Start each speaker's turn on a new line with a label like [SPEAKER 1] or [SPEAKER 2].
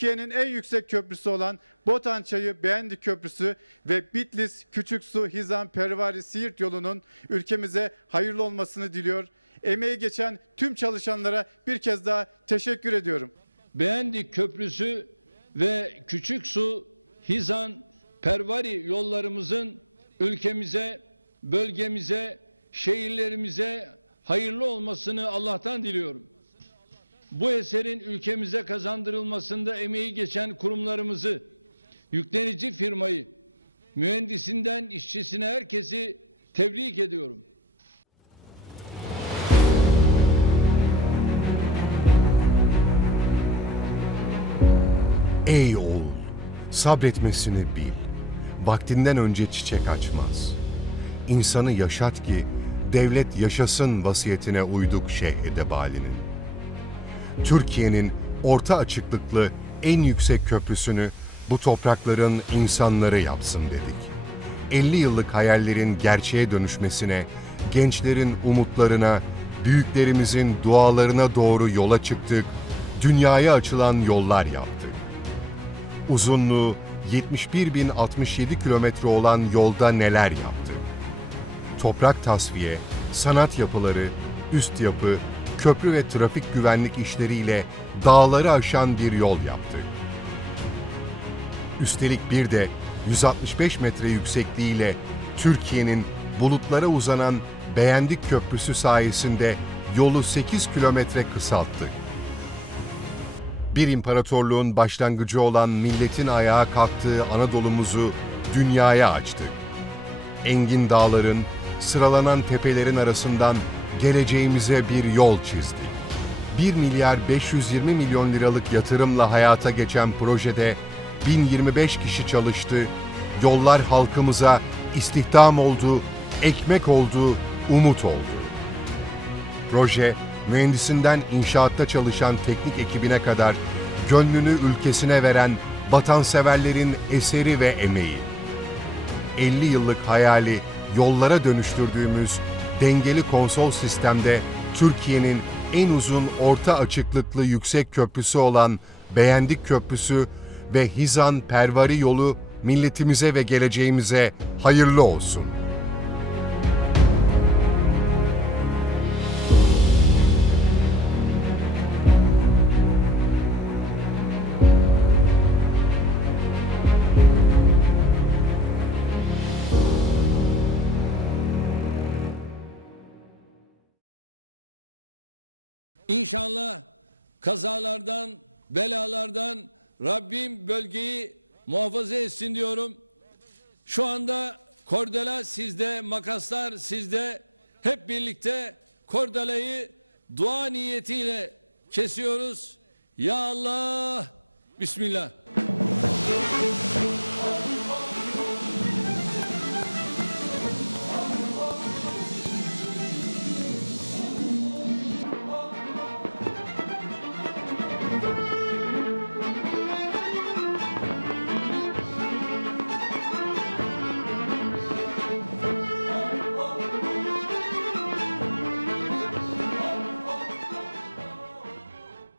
[SPEAKER 1] Türkiye'nin en yüksek köprüsü olan Botan Çayı Beğendi Köprüsü ve Bitlis Küçüksu Hizan Pervari Siirt yolunun ülkemize hayırlı olmasını diliyor. Emeği geçen tüm çalışanlara bir kez daha teşekkür ediyorum.
[SPEAKER 2] Beğendik Köprüsü ve Küçük Su, Hizan, Pervari yollarımızın ülkemize, bölgemize, şehirlerimize hayırlı olmasını Allah'tan diliyorum. Bu eserin ülkemize kazandırılmasında emeği geçen kurumlarımızı, yüklenici firmayı, mühendisinden işçisine herkesi tebrik ediyorum.
[SPEAKER 3] Ey oğul, sabretmesini bil. Vaktinden önce çiçek açmaz. İnsanı yaşat ki devlet yaşasın vasiyetine uyduk Şeyh Edebali'nin. Türkiye'nin orta açıklıklı en yüksek köprüsünü bu toprakların insanları yapsın dedik. 50 yıllık hayallerin gerçeğe dönüşmesine, gençlerin umutlarına, büyüklerimizin dualarına doğru yola çıktık, dünyaya açılan yollar yaptık. Uzunluğu 71.067 kilometre olan yolda neler yaptı? Toprak tasfiye, sanat yapıları, üst yapı, köprü ve trafik güvenlik işleriyle dağları aşan bir yol yaptı. Üstelik bir de 165 metre yüksekliğiyle Türkiye'nin bulutlara uzanan Beğendik Köprüsü sayesinde yolu 8 kilometre kısalttık bir imparatorluğun başlangıcı olan milletin ayağa kalktığı Anadolu'muzu dünyaya açtı. Engin dağların, sıralanan tepelerin arasından geleceğimize bir yol çizdi. 1 milyar 520 milyon liralık yatırımla hayata geçen projede 1025 kişi çalıştı, yollar halkımıza istihdam oldu, ekmek oldu, umut oldu. Proje, mühendisinden inşaatta çalışan teknik ekibine kadar gönlünü ülkesine veren vatanseverlerin eseri ve emeği. 50 yıllık hayali yollara dönüştürdüğümüz dengeli konsol sistemde Türkiye'nin en uzun orta açıklıklı yüksek köprüsü olan Beğendik Köprüsü ve Hizan Pervari yolu milletimize ve geleceğimize hayırlı olsun.
[SPEAKER 2] İnşallah kazalardan, belalardan Rabbim bölgeyi muhafaza etsin diyorum. Şu anda kordela sizde, makaslar sizde. Hep birlikte kordelayı dua niyetiyle kesiyoruz. Ya Allah, Bismillah.